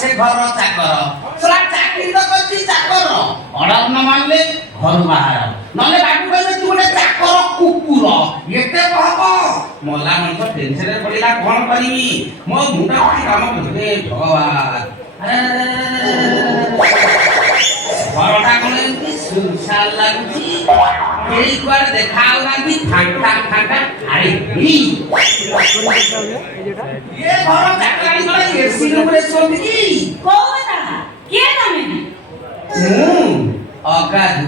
ସେ ଘର ଚାକର ସଲା ଚାକିରି ତ କରିଛି ଚାକର ଅର୍ଡର ନ ମାନିଲେ ଘରୁ ବାହାର ନହେଲେ ବାବୁ କହିବେ ତୁ ଗୋଟେ ଚାକର କୁକୁର ଏତେ ହବ ମଲା ମଣିଷ ଟେନସନରେ ପଡ଼ିଲା କଣ କରିବି ମୋ ମୁଣ୍ଡ କିଛି କାମ କରୁନି ଭଗବାନ ଘରଟା କଣ ଏମିତି ସୁନସାନ ଲାଗୁଛି କେହି କୁଆଡେ ଦେଖା ହଉନାହାନ୍ତି ଫାଙ୍କା ଫାଙ୍କା ଖାଇ ये घर चाकरानी वाला एसी रे सोती की को बता के तमे अगादु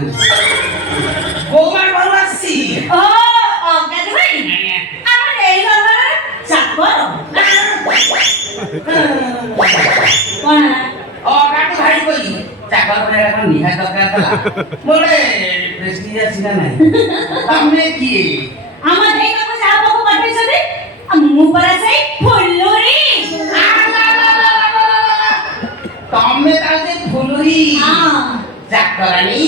कोमा भरवासी ओ अगादु भाई हमर एई घर चाकर कोन अगादु भाई कोई चाकर रे निहाय दरकार था मोरे प्रेस्टीज आसीना नाही तमने की हमर एई को जाबो को कटै छथि मु परा से फुलुरी तमने ताजे फुलुरी हां चाकरानी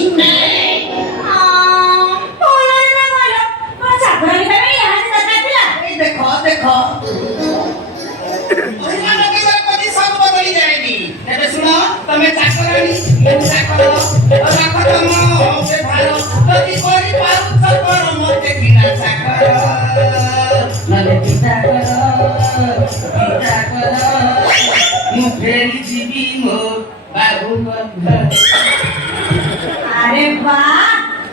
फुलुरी में बोलो को चाकरानी का यहां से दरकार थिला ए देखो देखो ओहिना लगे कदी सब बदली जाएगी एबे सुनो तमे चाकरानी मु चाकर राख तम से भालो कदी कोरी पारु चाकर मते किना चाकर नले पिता कर मु फेरी जीवी मो बाबू घर अरे वाह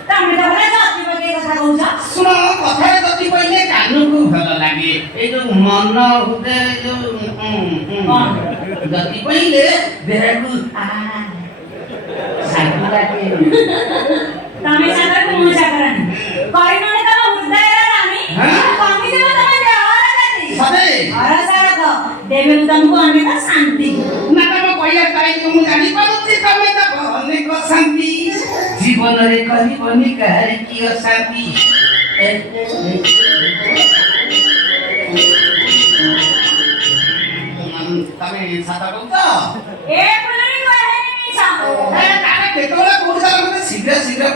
तमे तो बड़ा जाति बगे कथा कहउछ सुन कथारे जति पहिले कानुको भल लागे ए जो मन हुदे जो जति पहिले देहको शान्ति लागे तमे चाकर को मु चाकरानी करिनले तम हृदय रा रानी कमी देव तमे देहरा जाति सदे अरे सारा को देवे तुमको अनेक शांति ना तम कहिया काई मु जानि पारुछि तमे त अनेक शान्ति जीवन रे कहिबनि काहे की शान्ति तमे साता बोलछ ए पुलरी को है नहीं सा ए तारे केतोला कोडा मते शीघ्र शीघ्र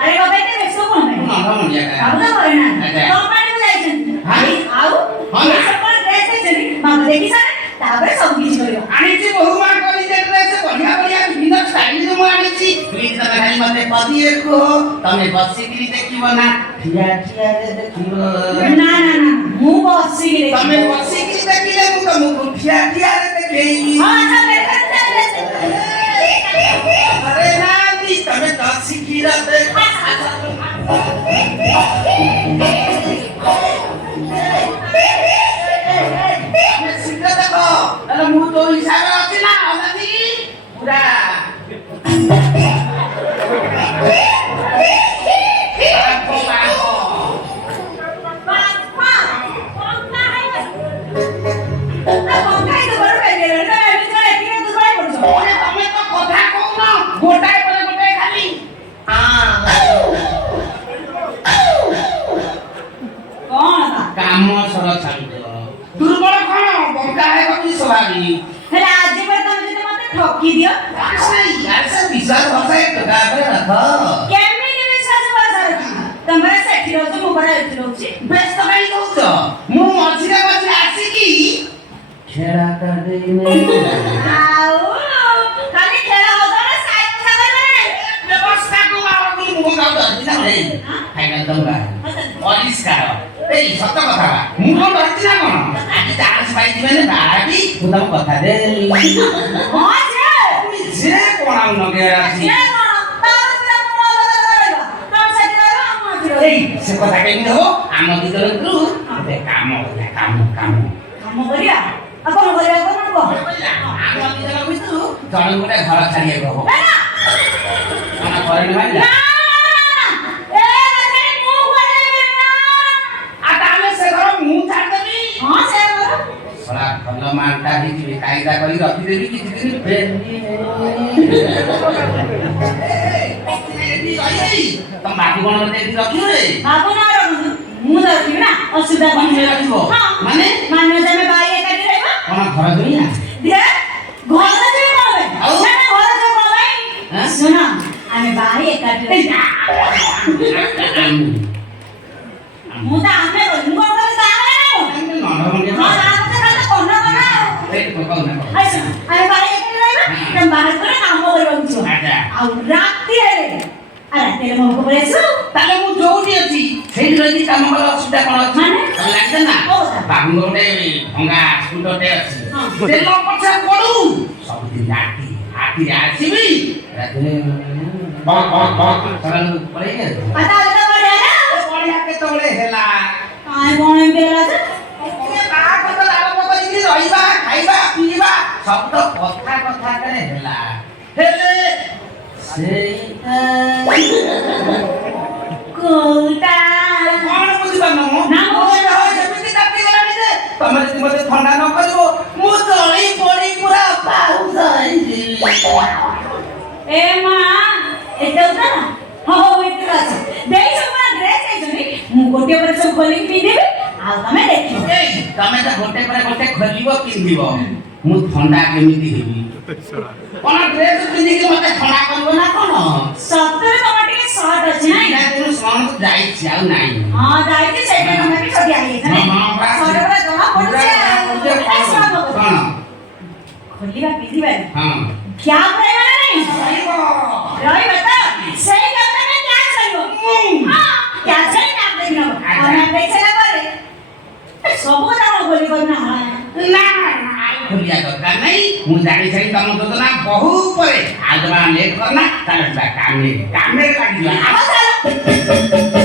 अरे कबे बेसो कोन है ना मंडिया का अब तो करे ना कंपनी में जाइछन हां आउ हां सब ड्रेस है चली मामा देखि सारे ताबे सब किछ करियो आनीची बहुमा करी दे ड्रेस बढ़िया बढ़िया विभिन्न स्टाइल जो आनीची प्लीज तमे खाली मते पदी एको तमे बसी गिरी देखिबो ना ठिया ठिया रे देखिबो ना ना ना मु बसी गिरी तमे बसी गिरी देखिले मु त मु ठिया ठिया रे देखिबी हां चल अरे ना दी तमे बसी गिरा दे सीधा देखो अरे मु तो हिसाब अछि ना अनादी पूरा आको आको पापा कोंता है कोंता है तो बड़ बेले रे बिचारा एतिके दुबई पड़छ ओरे तमे तो कथा कहू ना गोटाए पले गोटाए खाली कोन बा काम सर छाड़ दुर्बल कोन बंका है कभी स्वाभाविक हेला आज पर तुम जे मते ठोकी दियो सही यार से विश्वास भरोसा एक टका पे रख केमिनि विश्वास भरोसा तमरा सेठी रहछ मु बड़ा एथि रहछि व्यस्त काई कहउछ मु मझिरे मझिरे आसी की खेला कर देई में आउ खाली खेला हो ना साइड सागर में व्यवस्था को आरो मु गाउ दछि ना रे फाइनल दंगा परिष्कार ए सत्य कथा मु कोन दछि ना कोन आजि चान्स पाइ दिबे ने बाकी मुदम कथा दे हां जे कोन आउ नगे रासी जे कोन तार तुम सेठी रहो हम मझिरे ए से कथा केनि हो आम दिदर ग्रु ते काम होला काम काम करिया अपन करिया कोन को आम दिदर भितरु जण गोटे घर छाडिए गो ना ana करे न भाई ना ए रखे मु करे ना आ ताले से घर मु छाड देबी हां से सला भल मानता ही कि कायदा करी रखी देबी कि दिन फेरनी तुम बाकी कोन दे रखियो रे बाबू ना मु रखी ना असुविधा तुम बन रखिबो माने माने जमे बाई एकाटी रहबा कोन घर दुनिया दे घर जे कोबे आउ? ना घर जे कोबे हां सुना आमे बाई एकाटी रहबा मु ता आमे मु को करे ता नन मंगे हां रात से कोन कोन ए କହୁନା ଆଇ ଶୁଣ ଆମେ ବାହାରେ ଏକାଠି ରହିବା ତମେ ବାହାରେ ପରେ କାମ କରିବାକୁ ଯିବ ଆଚ୍ଛା ଆଉ ରାତିରେ ମୋ ଖବର ଆସିବ ତାହେଲେ ମୁଁ ଯୋଉଠି ଅଛି ସେଇଠି ରହିକି କାମ କଲେ ଅସୁବିଧା କଣ ଅଛି ମାନେ? ତମେ ଜାଣିଛ ନା କୋଉ କଥା? ବାବୁଙ୍କ ଗୋଟେ ଭଙ୍ଗା ସ୍କୁଟରଟେ ଅଛି ହଁ। ତେଲ ପଛରେ ପଡୁ ସବୁଦିନ ରାତିରେ ଆସିବି ରାତିରେ ସକାଳୁ ପଳେଇ ଯାଉଛି ଆଉ ତାହେଲେ ତ ବଢିଆ ନା ବଢିଆ କେତେବେଳେ ହେଲା କାଇଁ କଣ ଏମିତି ହେଲା ଯେ ଏତେ ବାହାଘର ଆରମ୍ଭ କରିକି ରହିବା ଖାଇବା ପିଇବା ସବୁ ତ କଥା ହେଲା ହେଲେ ସେଇଟା କୋଉଟା କଣ ବୁଝିପାରୁନ ନା, ମୁଁ ଏମିତି ତାତିଗଲାଣି ଯେ ତମେ ଯଦି ମତେ ଥଣ୍ଡା ନ କରିବ ମୁଁ ତଳି ପଡି ପୁରା ପାଉସ ହେଇଯିବି ଏ ମା ଏତେ ଉତ୍ତର ହଉ ଏତେ ଅଛି ଦେଇ ସବୁ ଡ୍ରେସ୍ ହେଇଛନ୍ତି ମୁଁ ଗୋଟିଏ ପରେ ସବୁ ଖୋଲିକି ପିନ୍ଧିବି ଆଉ ତମେ ଦେଖିବ ଏଇ ତମେ ତ ଗୋଟେ ପରେ ଗୋଟେ ଖୋଲିବ ପିନ୍ଧିବ ମୁଁ ଥଣ୍ଡା କେମିତି ହେବି କଣ ଡ୍ରେସ୍ ପିନ୍ଧିକି ମତେ ଥଣ୍ଡା କରିବ ନା କଣ ସତରେ ତମର ଟିକେ ସର୍ଟ ଅଛି ନାଇଁ ନା ତେଣୁ ସ୍ମରଣ ଯାଇଛି ଆଉ ନାହିଁ ହଁ ଯାଇକି ସେଇଟା ତମେ ବି ଛୋଟିଆ ହେଇଯାଇଛି ହଁ, ହଁ, ପରା। ସର୍ଟ ପୁରା ଜଣା ପଡୁଛି କଣ ଖୋଲିବା ପିନ୍ଧିବା ହଁ ଗ୍ୟାପ୍ ରହିବ ନା ନାଇଁ ରହିବ ରହିବ ତ ସେଇ ଗ୍ୟାପ୍ ରେ କ୍ୟାଚ୍ ରହିବ ହଁ କ୍ୟାଚ୍ ରେ କ୍ୟାପ୍ ଦେଖି ନବ ଆଉ ମ୍ୟାପ୍ ଦେଇ ସାରିଲା ପରେ ସବୁ କଥା କଣ ଖୋଲି କରିନା ନା ଆଉ ଖୋଲିବା ଦରକାର ନାହିଁ ମୁଁ ଜାଣି ସାରି ତମ ଯୋଜନା ବହୁ ପରେ ଆଉ ଜମା ଲେଟ୍ କରନା ଚାଲ ଯିବା କାମରେ ଲାଗିଯିବା ଆଉ ଚାଲ